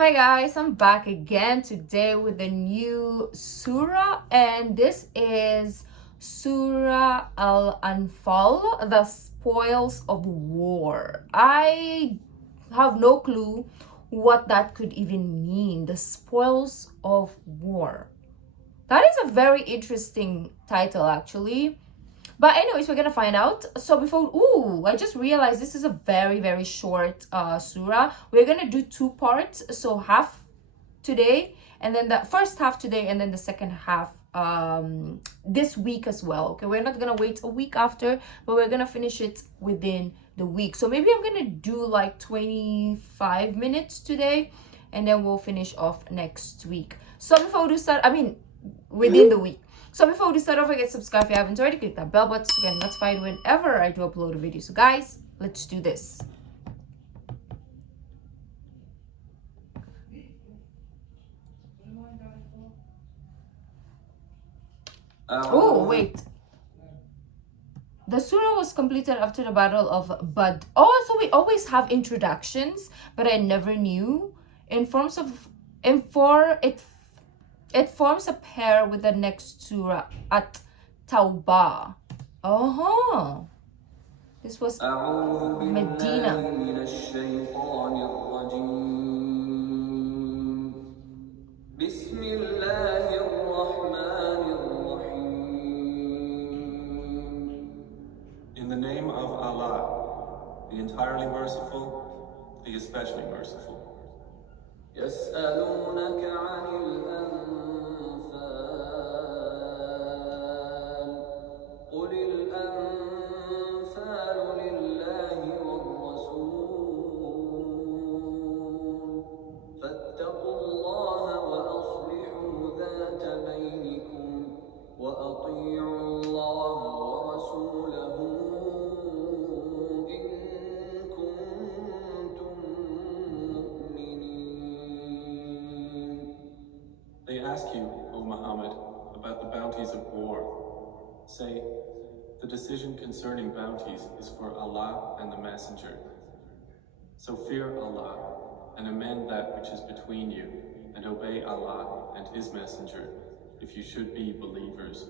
Hi guys, I'm back again today with a new surah, and this is Surah Al-Anfal, the spoils of war. I have no clue what that could even mean, the spoils of war. That is a very interesting title actually. But anyways, we're gonna find out. So before, I just realized this is a very short surah. We're gonna do two parts. So half today, and then the first half today, and then the second half this week as well. Okay, we're not gonna wait a week after, but we're gonna finish it within the week. So maybe I'm gonna do like 25 minutes today, and then we'll finish off next week. So before we start, within the week. So before we start, don't forget to subscribe if you haven't already. Click that bell button to get notified whenever I do upload a video. So guys, let's do this. Oh wait, the surah was completed after the battle of Badr. Oh, so we always have introductions, but I never knew. In forms of in for it forms a pair with the next surah at Tawbah. Oh, this was Medina. بسم الله الرحمن الرحيم. In the name of Allah, the entirely merciful, the especially merciful. يسألونك عن الأنفال قل الأنفال لله والرسول فاتقوا الله وأصلحوا ذات بينكم وأطيعوا الله ورسوله إن كنتم مؤمنين. They ask you, O Muhammad, about the bounties of war. Say, the decision concerning bounties is for Allah and the Messenger. So fear Allah and amend that which is between you, and obey Allah and His Messenger, if you should be believers.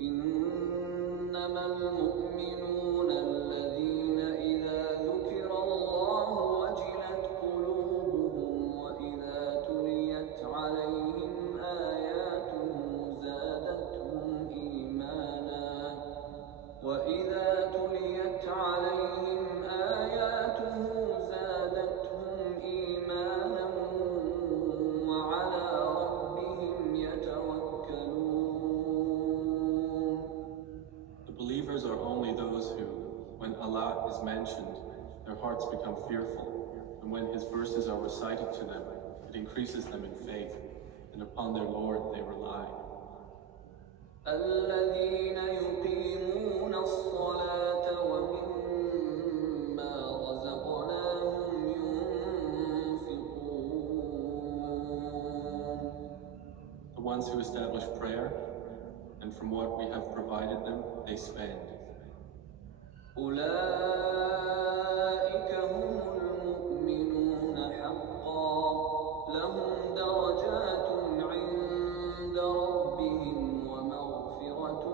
إنما المؤمنون الذين إذا ذكر الله وجلت قلوبهم وإذا تليت عليهم آياته زادتهم إيمانا وإذا تليت عليهم آياته زادتهم إيمانا وعلى ربهم يتوكلون. The believers are only those who, when Allah is mentioned, their hearts become fearful, and when His verses are recited to them, it increases them in faith, and upon their Lord they rely. الذين يقيمون الصلاة ومما رزقناهم ينفقون. The ones who establish prayer, and from what we have provided them, they spend. أولئك هم المؤمنون حقا لهم درجات عند ربهم ومغفرة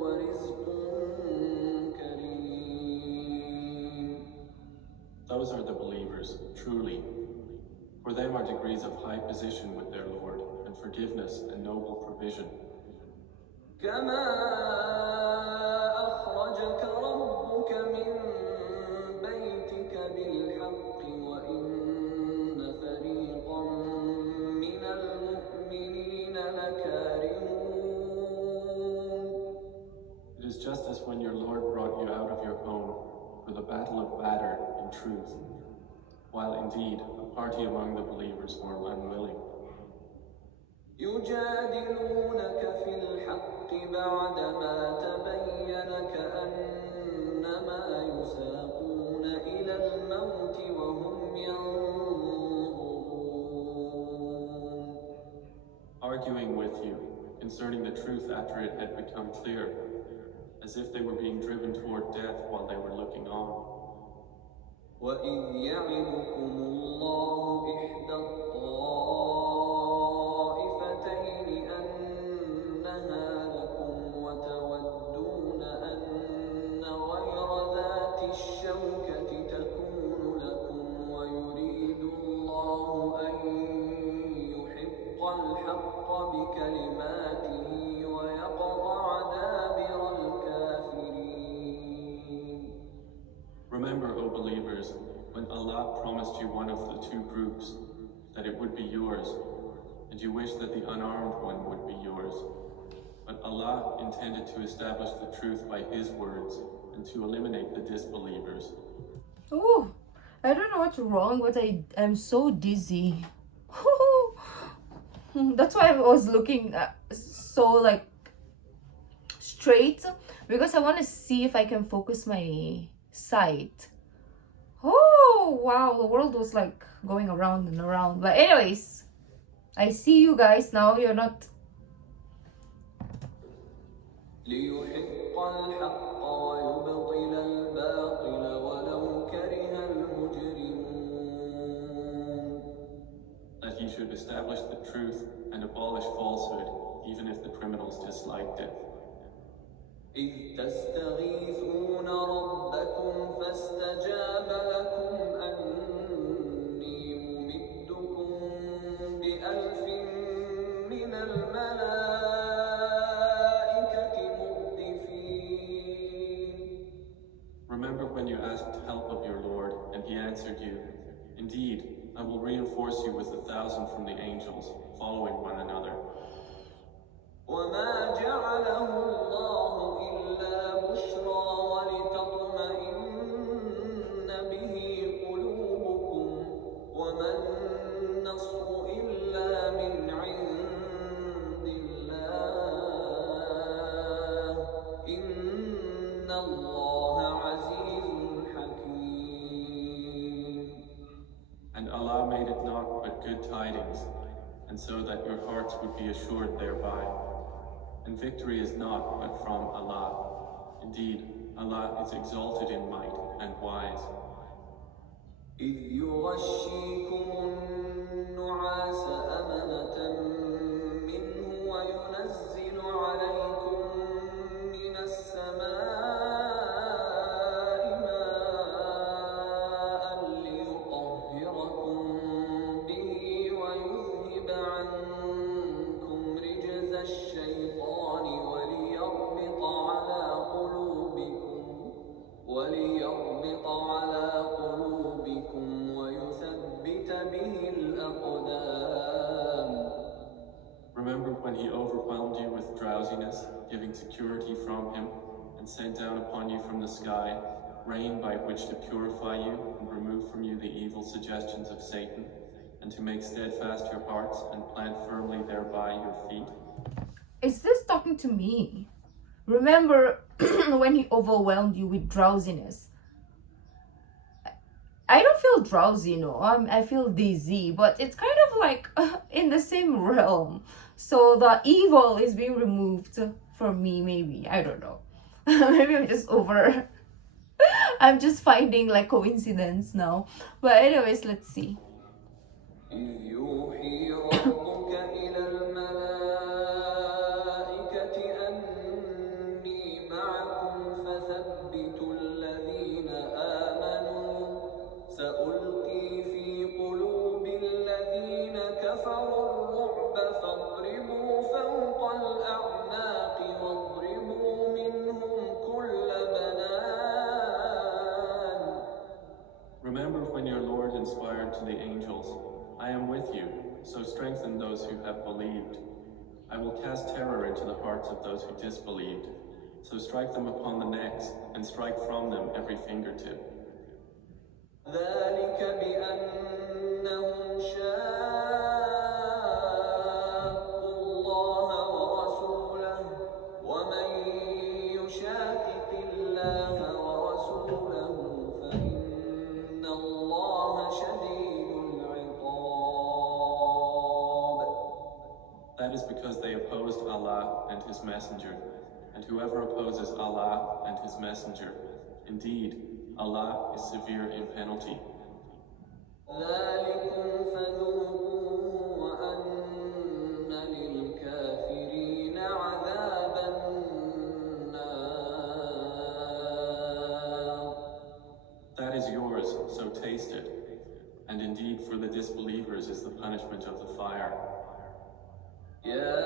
ورزق كريم. Those are the believers, truly. For them are degrees of high position with their Lord, and forgiveness and noble provision. كما أخرجك ربك من بيتك بالحق وإن فريقا من المؤمنين لكارهون. It is just as when your Lord brought you out of your home for the battle of Badr in truth, while indeed a party among the believers were unwilling. يجادلونك في الحق بعدما تبين كأنما يساقون إلى الموت وهم ينظرون. Arguing with you concerning the truth after it had become clear, as if they were being driven toward death while they were looking on. وإذ يعدكم الله إحدى الطائفتين أنها لكم وتودون أن غير ذات الشوكة تكون لكم ويريد الله أن يحق الحق بكلماته ويقطع دابر الكافرين. Remember, O believers, when Allah promised you one of the two groups, that it would be yours, and you wish that the unarmed one would be yours. But Allah intended to establish the truth by His words and to eliminate the disbelievers. Oh, I don't know what's wrong, but I'm so dizzy. That's why I was looking so like straight, because I want to see if I can focus my sight. Oh wow, the world was like going around and around. But anyways, I see you guys now. You're not. ليحق الحق ويبطل الباطل ولو كره المجرمون. That He should establish the truth and abolish falsehood, even if the criminals disliked it. إذ تستغيثون ربكم فاستجاب لكم أني ممدكم بألف من الملائكة مردفين. Remember when you asked help of your Lord and He answered you, "Indeed, I will reinforce you with 1,000 from the angels, following one another." وما جعله الله إلا بشرى ولتطمئن به قلوبكم وما النصر إلا من عند الله إن الله عزيز حكيم. And Allah made it not but good tidings, and so that your hearts would be assured thereby. And victory is not but from Allah. Indeed, Allah is exalted in might and wise. إذ يغشيكم النعاس أمنة منه وينزل عليكم من السماء ماء ليطهركم به ويذهب عنكم رجز الشيطان وليربط على قلوبكم ويثبت به الأقدام. Remember when He overwhelmed you with drowsiness, giving security from Him, and sent down upon you from the sky rain by which to purify you and remove from you the evil suggestions of Satan, and to make steadfast your hearts and plant firmly thereby your feet? Is this talking to me? Remember when He overwhelmed you with drowsiness? I don't feel drowsy, no. I feel dizzy, but it's kind of like in the same realm. So the evil is being removed from me, maybe. I don't know. Maybe I'm just over. I'm just finding like coincidence now. But anyways, let's see. سألقي في قلوب الذين كفروا الرعب فاضربوا فوق الأعناق واضربوا منهم كل بنان. Remember when your Lord inspired to the angels, "I am with you, so strengthen those who have believed. I will cast terror into the hearts of those who disbelieved, so strike them upon the necks and strike from them every fingertip." ذلك بأنهم شاقوا الله ورسوله ومن يشاقق الله ورسوله فإن الله شديد العقاب. That is because they opposed Allah and His Messenger, and whoever opposes Allah and His Messenger, indeed, Allah is severe in penalty. ذلكم فذوقوه وأن للكافرين عذاب النار. That is yours, so taste it. And indeed for the disbelievers is the punishment of the fire. يا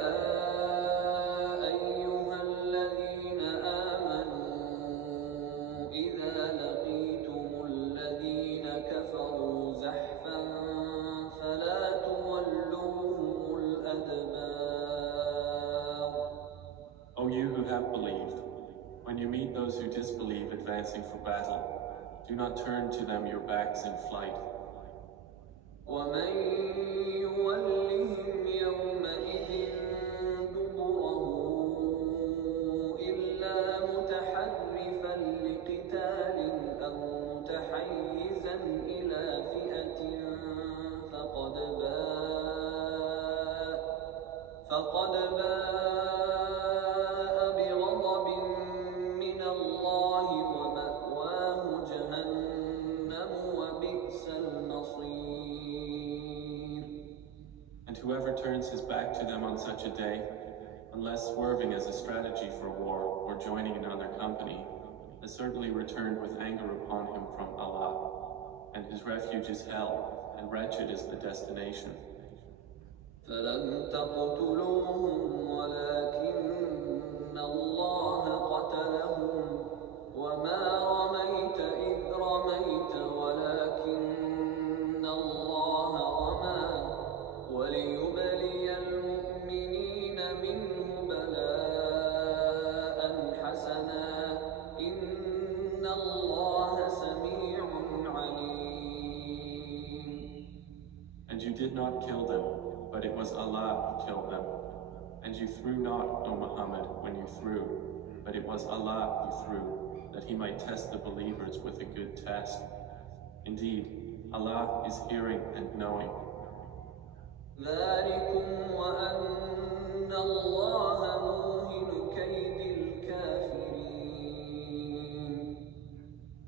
أيها الذين آمنوا إذا لقيتم الذين كفروا زحفا فلا تولوهم الأدبار. O you who have believed, when you meet those who disbelieve advancing for battle, do not turn to them your backs in flight. ومن يولهم يومئذ دبره إلا متحرفا لقتال أو متحيزا إلى فئة فقد باء بغضب من الله ومأواه جهنم وبئس المصير. And whoever turns his back to them on such a day, unless swerving as a strategy for war or joining another company, has certainly returned with anger upon him from Allah, and his refuge is hell, and wretched is the destination. فلم تقتلوهم ولكن الله قتلهم وما رميت إذ رميت ولكن الله رمى وليبلي المؤمنين منه بلاء حسنا إن الله سميع عليم. And you did not kill them, but it was Allah who killed them. And you threw not, O Muhammad, when you threw, but it was Allah who threw, that he might test the believers with a good test. Indeed, Allah is hearing and knowing. ذلكم وأن الله موهن كيد الكافرين.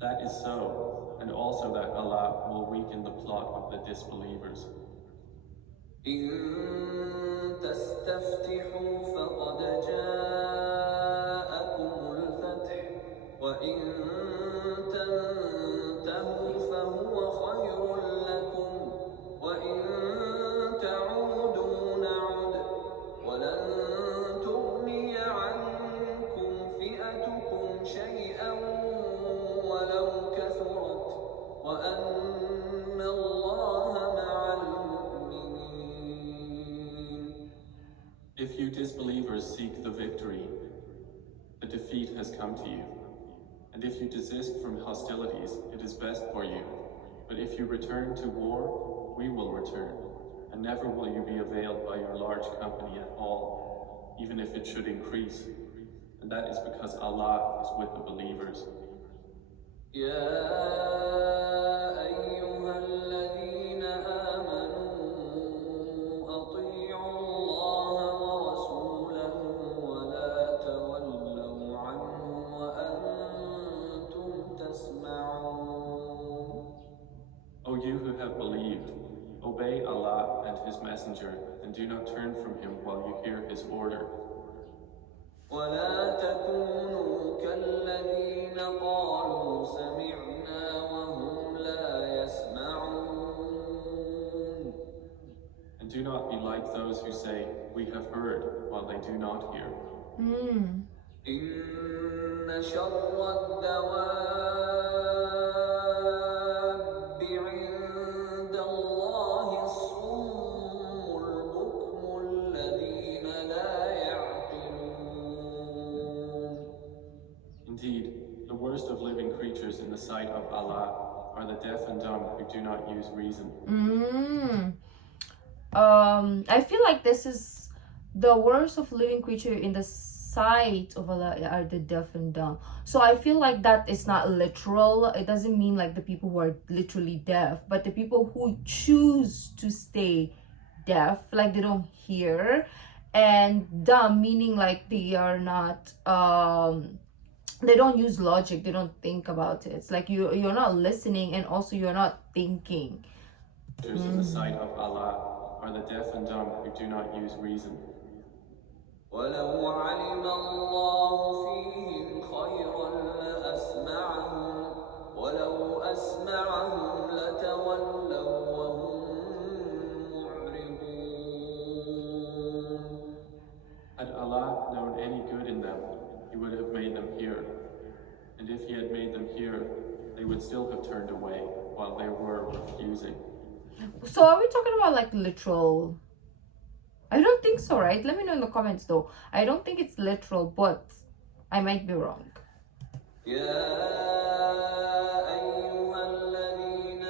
That is so, and also that Allah will weaken the plot of the disbelievers. إن تستفتحوا فقد جاءكم الفتح وإن تنتهوا فهو خير لكم وإن تعودوا نعد ولن تغني عنكم فئتكم شيئا ولو كثرت وأن الله مع المؤمنين. If you disbelievers seek the victory, the defeat has come to you. And if you desist from hostilities, it is best for you. But if you return to war, we will return. And never will you be availed by your large company at all, even if it should increase. And that is because Allah is with the believers. يا أيها الذين آمنوا أطيعوا الله ورسوله ولا تولوا عنه وأنتم تسمعون. O you who have believed, obey Allah and His Messenger, and do not turn from Him while you hear His order. ولا تكونوا كالذين قالوا سمعنا وهم لا يسمعون. And do not be like those who say, we have heard, while they do not hear. إن شر الدواب عند الله الصم البكم الذين لا يعقلون. Indeed, the worst of living creatures in the sight of Allah are the deaf and dumb who do not use reason. I feel like this is the worst of living creature in the sight of Allah are the deaf and dumb. So I feel like that is not literal. It doesn't mean like the people who are literally deaf, but the people who choose to stay deaf, like they don't hear, and dumb meaning like they are not they don't use logic, they don't think about it. It's like you're not listening, and also you're not thinking. In the sight of Allah are the deaf and dumb who do not use reason. ولو علم الله فيهم خيرا لأسمعهم ولو أسمعهم لتولوا وهم معرضون. Had Allah known any good in them, He would have made them hear. And if He had made them hear, they would still have turned away while they were refusing. So are we talking about like literal? I don't think so, right? Let me know in the comments though. I don't think it's literal, but I might be wrong. يا أيها الذين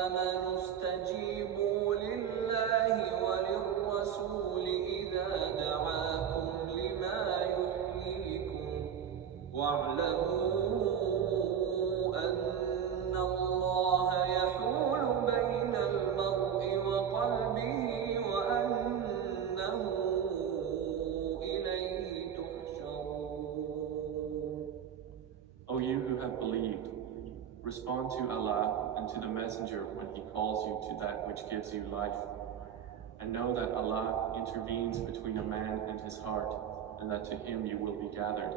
آمنوا استجيبوا لله وللرسول إذا دعاكم لما يحييكم واعلموا أن الله يحول بين المرء وقلبه وأنه إليه تحشرون. O you who have believed, respond to Allah and to the Messenger when He calls you to that which gives you life. And know that Allah intervenes between a man and his heart, and that to Him you will be gathered.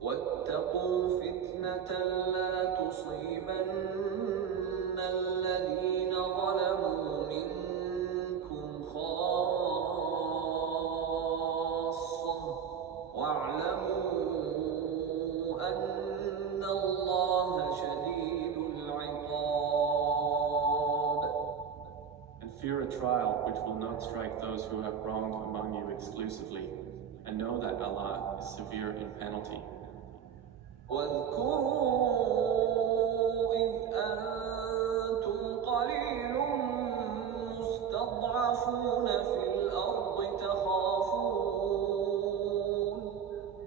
واتقوا فتنة لا تصيبن الذين ظلموا منكم خاصة واعلموا أن الله شديد العقاب. And fear a trial which will not strike those who have wronged among you exclusively, and know that Allah is severe in penalty. واذكروا إذ أنتم قليل مستضعفون في الأرض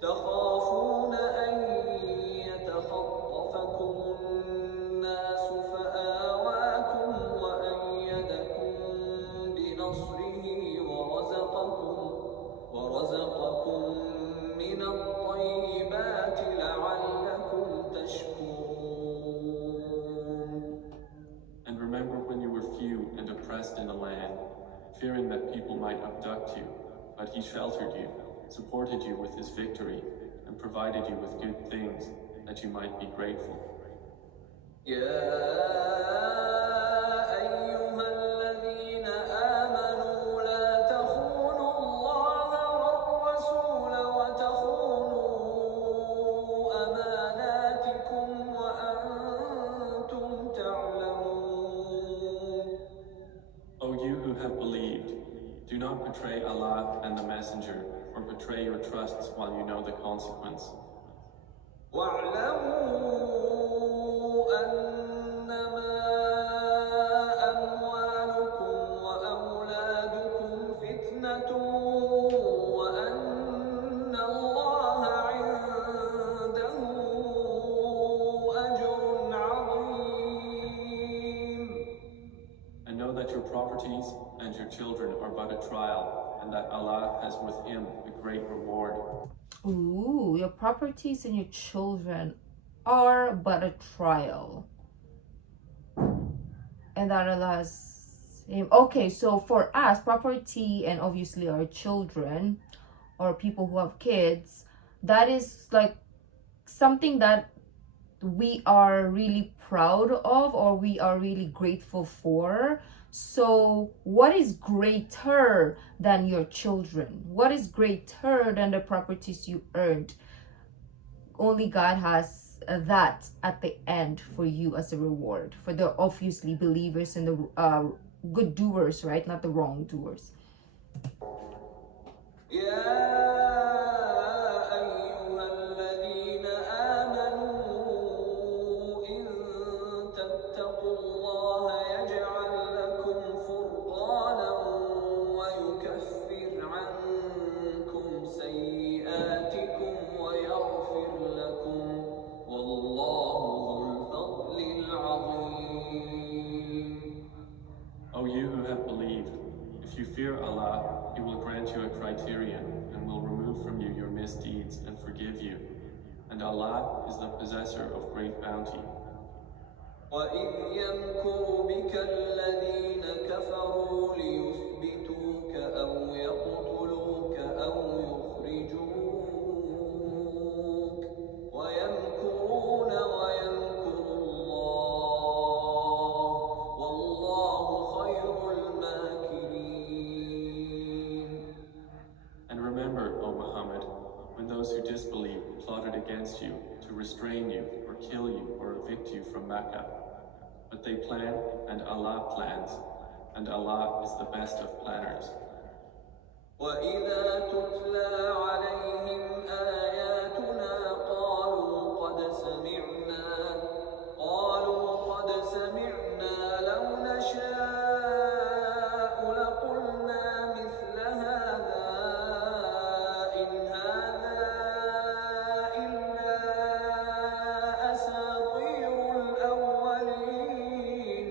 تخافون أن يتخطفكم الناس فآواكم وأيدكم بنصره ورزقكم من الطيبات لعلكم تشكرون. And remember when you were few and oppressed in the land, fearing that people might abduct you, but He sheltered you, supported you with His victory, and provided you with good things, that you might be grateful. يا أيها الذين آمنوا لا تخونوا الله والرسول وتخونوا أماناتكم وأنتم تعلمون. O you who have believed, do not betray Allah and the Messenger, or betray your trusts while you know the consequence. واعلموا أنما أموالكم وأولادكم فتنة وأن الله عنده أجر عظيم. And know that your properties and your children are but a trial, and that Allah has with Him a great reward. Ooh, your properties and your children are but a trial, and that allows him. Okay, so for us, property and obviously our children or people who have kids, that is like something that we are really proud of or we are really grateful for. So what is greater than your children? What is greater than the properties you earned? Only God has that at the end for you as a reward, for the obviously believers and the good doers, right? Not the wrong doers. O you who have believed, if you fear Allah, He will grant you a criterion and will remove from you your misdeeds and forgive you. and Allah is the possessor of great bounty. وإذ يمكر بك الذين كفروا ليثبتوك أو يقتلوك أو يخرجوك ويمكرون ويمكر الله والله خير الماكرين. And remember, O Muhammad, when those who disbelieve plotted against you to restrain you or kill you or evict you from Mecca. But they plan, and Allah plans, and Allah is the best of planners. وإذا تتلى عليهم آياتنا قالوا قد سمعنا لو نشاء لقلنا مثل هذا إن هذا إلا أساطير الأولين.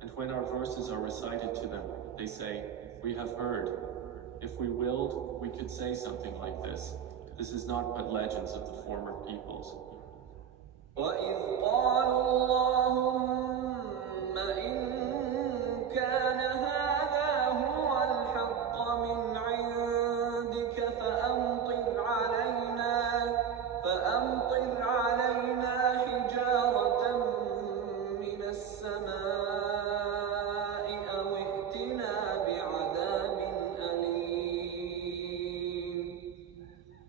And when our verses are recited to them, they say, "We have heard. If we willed, we could say something like this. This is not but legends of the former peoples." وإذ قالوا اللهم إن كان هذا هو الحق من عندك فأمطر علينا حجارة من السماء أو ائتنا بعذاب أليم.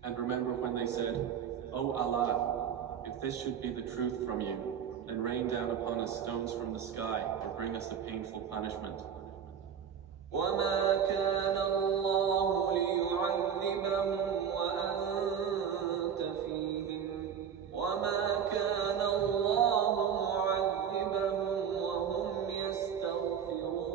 And remember when they said, "O Allah, if this should be the truth from you, then rain down upon us stones from the sky or bring us a painful punishment." وما كان الله ليعذبهم وأنت فيهم وما كان الله معذبهم وهم يستغفرون.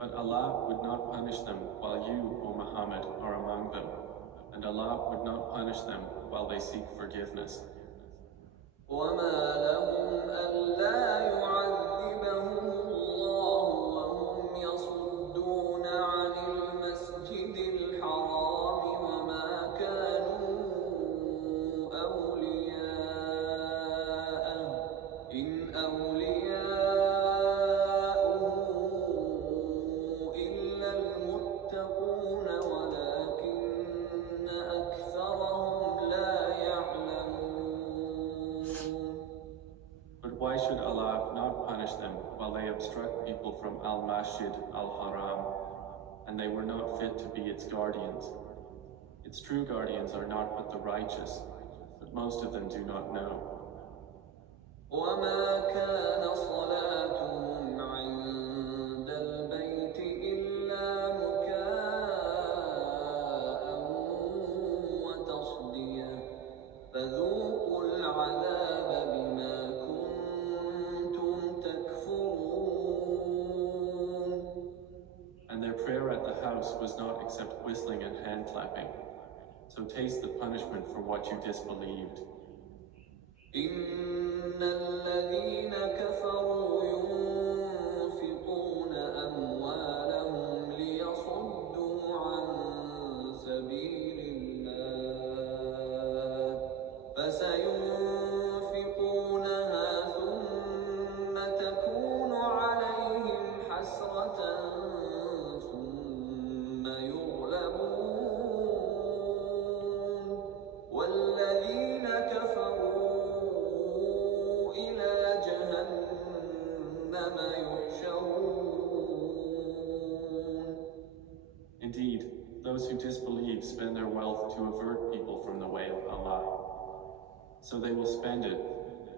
But Allah would not punish them while you, O Muhammad, are among them, and Allah would not punish them while they seek forgiveness. وما لهم ألا يعذبهم الله وهم يصدون عن المسجد الحرام وما كانوا أولياءه إن أولياؤه إلا المتقون ولكن أكثرهم لا يعلمون. But why should Allah not punish them while they obstruct people from al-Masjid al-Haram, and they were not fit to be its guardians? Its true guardians are not but the righteous, but most of them do not know. وما كان صلاتهم عند البيت إلا مكاء وتصدية فذوقوا العذاب بما كنتم تكفرون. And their prayer at the house was not except whistling and hand clapping. So taste the punishment for what you disbelieved. إن الذين كفروا ينفقون أموالهم ليصدوا عن سبيل الله فسينفقونها ثم تكون عليهم حسرة ثم يغلبون والذين كفروا إلى جهنم يحشرون. Indeed, those who disbelieve spend their wealth to avert people from the way of Allah. So they will spend it,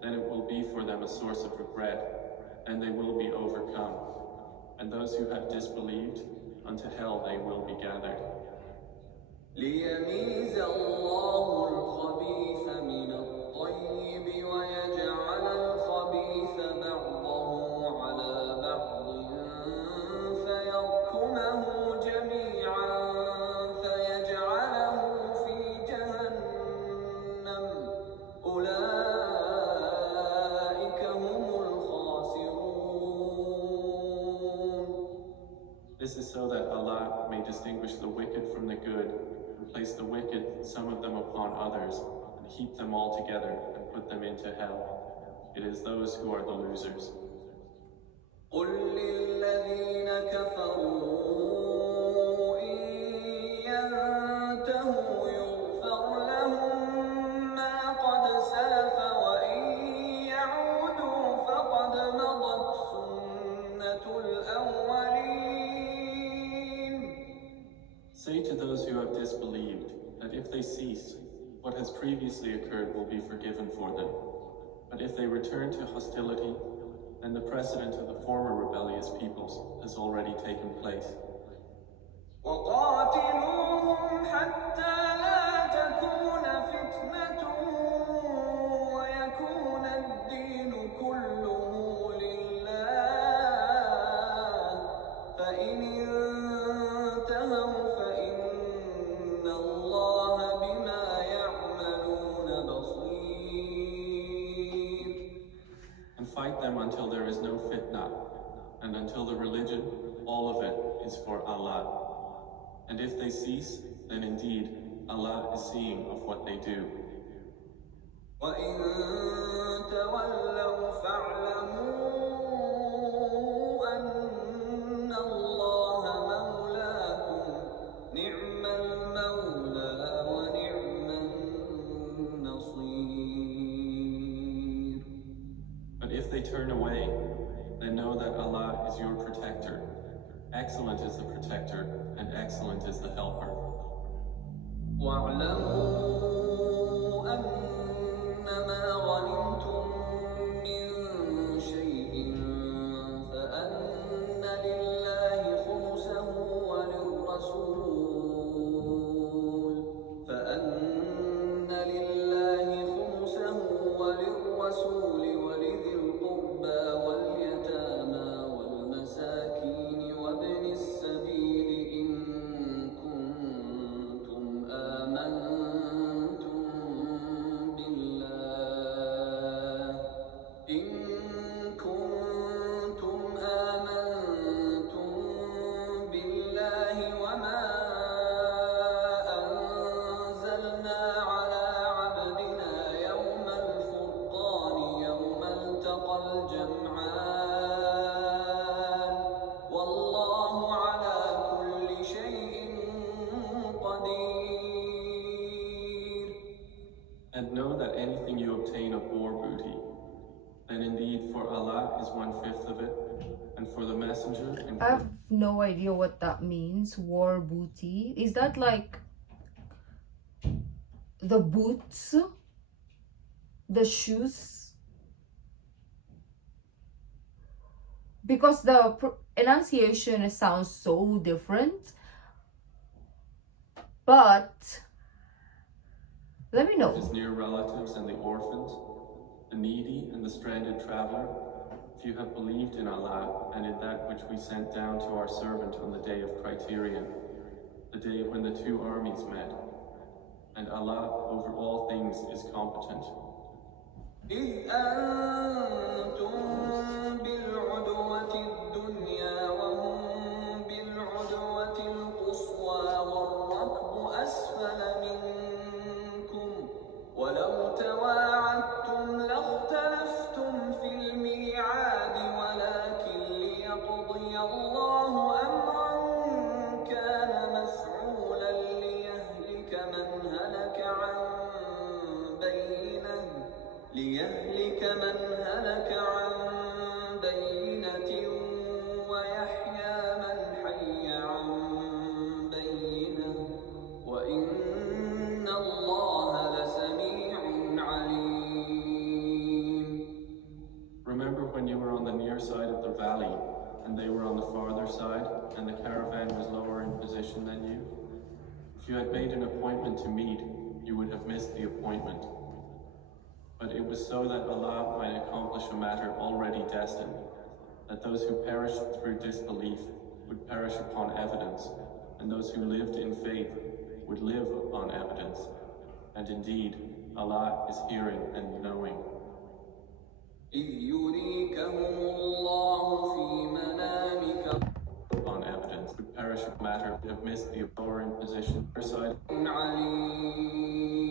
then it will be for them a source of regret, and they will be overcome. And those who have disbelieved, unto hell they will be gathered. ليميز الله الخبيث من الطيب ويجعل الخبيث بعضه على بعض فيركمه جميعا فيجعله في جهنم أولئك هم الخاسرون. This is so that Allah may distinguish the wicked from the good, and would place the wicked, some of them upon others, and heap them all together and put them into hell. It is those who are the losers. قل للذين كفروا إن ينتهوا يغفر لهم ما قد سلف وإن يعودوا فقد مضت سنة الأولين. Say to those who have disbelieved that if they cease, what has previously occurred will be forgiven for them. But if they return to hostility, then the precedent of the former rebellious peoples has already taken place. وقاتلوهم حتى لا تكون فتنة ويكون الدين كله لله فإن انتهوا فإن الله بما يعملون بصير. And fight them until there is no fitna, and until the religion, all of it, is for Allah. And if they cease, then indeed Allah is seeing of what they do. وإن تولوا فاعلموا أن الله مولاكم نعم المولى ونعم النصير. But if they turn away, then know that Allah is your protector. Excellent is the protector, and excellent is the helper. واعلموا أنما غنمتم من شيء فأن لله خمسه وللرسول ولذي القربى واليتامى والمساكين وابن السبيل إن كنتم آمنتم بالله وما أنزلنا على عبدنا يوم الفرقان يوم التقى الجمعان والله على كل شيء قدير. And know that anything you obtain of war booty, then indeed for Allah is 1/5 of it, and for the messenger and I have no idea what that means. War booty. Is that like the boots? The shoes? Because the enunciation sounds so different. But let me know. his near relatives and the orphans, the needy and the stranded traveler, if you have believed in Allah and in that which we sent down to our servant on the day of criterion, the day when the two armies met, and Allah over all things is competent. إذ أنتم بالعدوة الدنيا وهم بالعدوة القصوى والركب أسفل منكم ولو تواعدتم لاختلفتم في الميعاد ولكن ليقضي الله أمرا كان مفعولا ليهلك من هلك عن بينة ويحيى من حي عن بينة وإن الله لسميع عليم. Remember when you were on the near side of the valley, and they were on the farther side, and the caravan was lower in position than you? If you had made an appointment to meet, you would have missed the appointment. But it was so that Allah might accomplish a matter already destined, that those who perished through disbelief would perish upon evidence, and those who lived in faith would live upon evidence. And indeed, Allah is hearing and knowing. إذ يريكهم الله في منامك On evidence would perish a matter matter have missed the lowering position or side.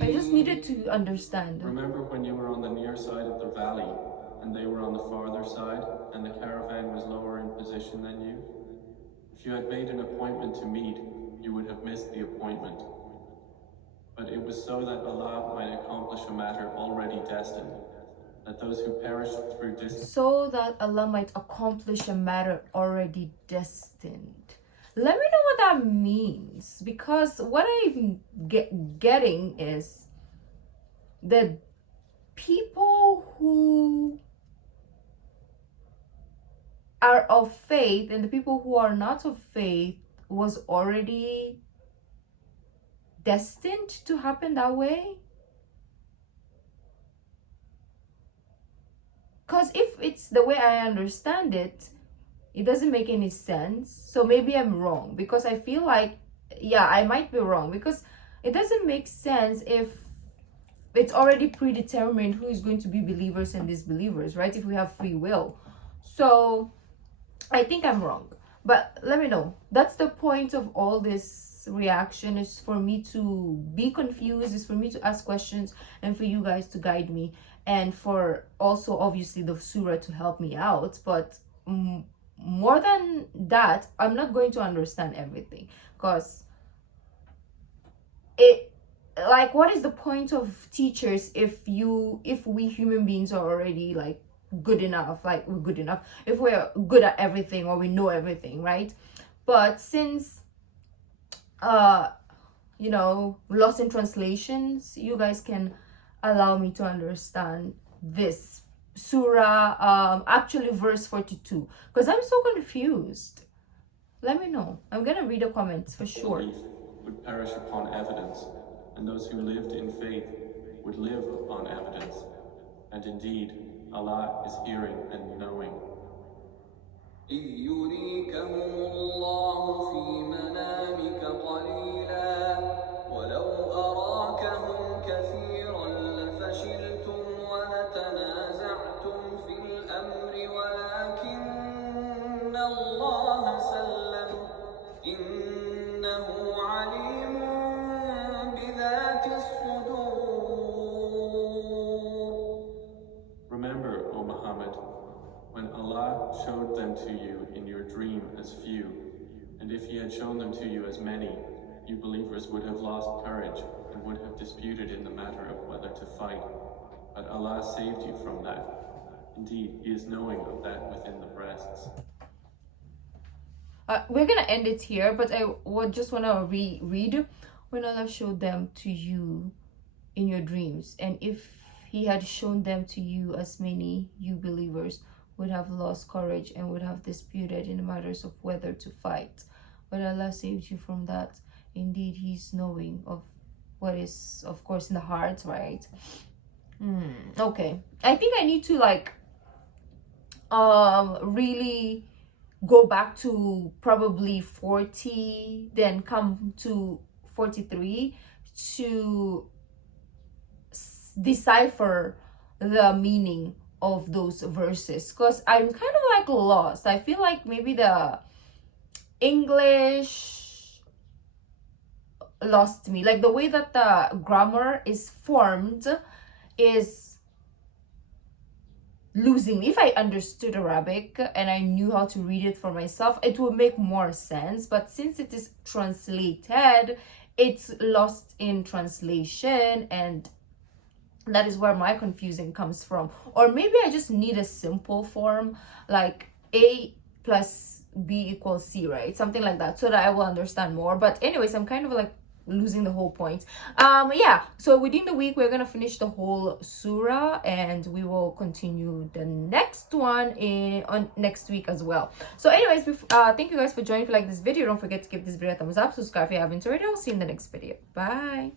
I just needed to understand. Remember when you were on the near side of the valley and they were on the farther side and the caravan was lower in position than you? If you had made an appointment to meet, you would have missed the appointment. But it was so that Allah might accomplish a matter already destined, that those who perished through so that Allah might accomplish a matter already destined. Let me know what that means, because what I'm getting is that people who are of faith and the people who are not of faith was already destined to happen that way. Because if it's the way I understand it, it doesn't make any sense. So maybe I'm wrong, because I feel like, yeah, I might be wrong, because it doesn't make sense if it's already predetermined who is going to be believers and disbelievers, right? If we have free will. So I think I'm wrong, but let me know. That's the point of all this reaction, is for me to be confused, is for me to ask questions, and for you guys to guide me, and for also obviously the surah to help me out. But more than that, I'm not going to understand everything, because it, like, what is the point of teachers if we human beings are already like good enough, like we're good enough, if we're good at everything or we know everything, right? But since you know, lost in translations, you guys can allow me to understand this surah, actually verse 42, because I'm so confused. Let me know. I'm gonna read the comments for sure. belief would perish upon evidence, and those who lived in faith would live upon evidence. And indeed, Allah is hearing and knowing. إذ يريكهم الله في منامك قليلا ولو أراكهم كثيرا لفشلتم ولتنازعتم في الأمر ولكن الله سلم إنه عليم بذات الصدور. Remember, O Muhammad, when Allah showed them to you in your dream as few, and if He had shown them to you as many, you believers would have lost courage and would have disputed in the matter of whether to fight. But Allah saved you from that. Indeed, He is knowing of that within the breasts. We're gonna end it here, but I would just want to read when Allah showed them to you in your dreams, and if He had shown them to you as many, you believers would have lost courage and would have disputed in matters of whether to fight. But Allah saved you from that. Indeed, He's knowing of what is, of course, in the heart, right? Okay, I think I need to like really go back to probably 40, then come to 43 to decipher the meaning of those verses, because I'm kind of like lost. I feel like maybe the English lost me, like the way that the grammar is formed is losing me. If I understood Arabic and I knew how to read it for myself, it would make more sense, but since it is translated, it's lost in translation, and that is where my confusion comes from. Or maybe I just need a simple form, like A plus B equals C, right? Something like that, so that I will understand more. But anyways, I'm kind of like losing the whole point. Yeah, so within the week we're gonna finish the whole surah, and we will continue the next one on next week as well. So anyways, thank you guys for joining. If you like this video, don't forget to give this video a thumbs up, subscribe if you haven't already. I'll see you in the next video. Bye.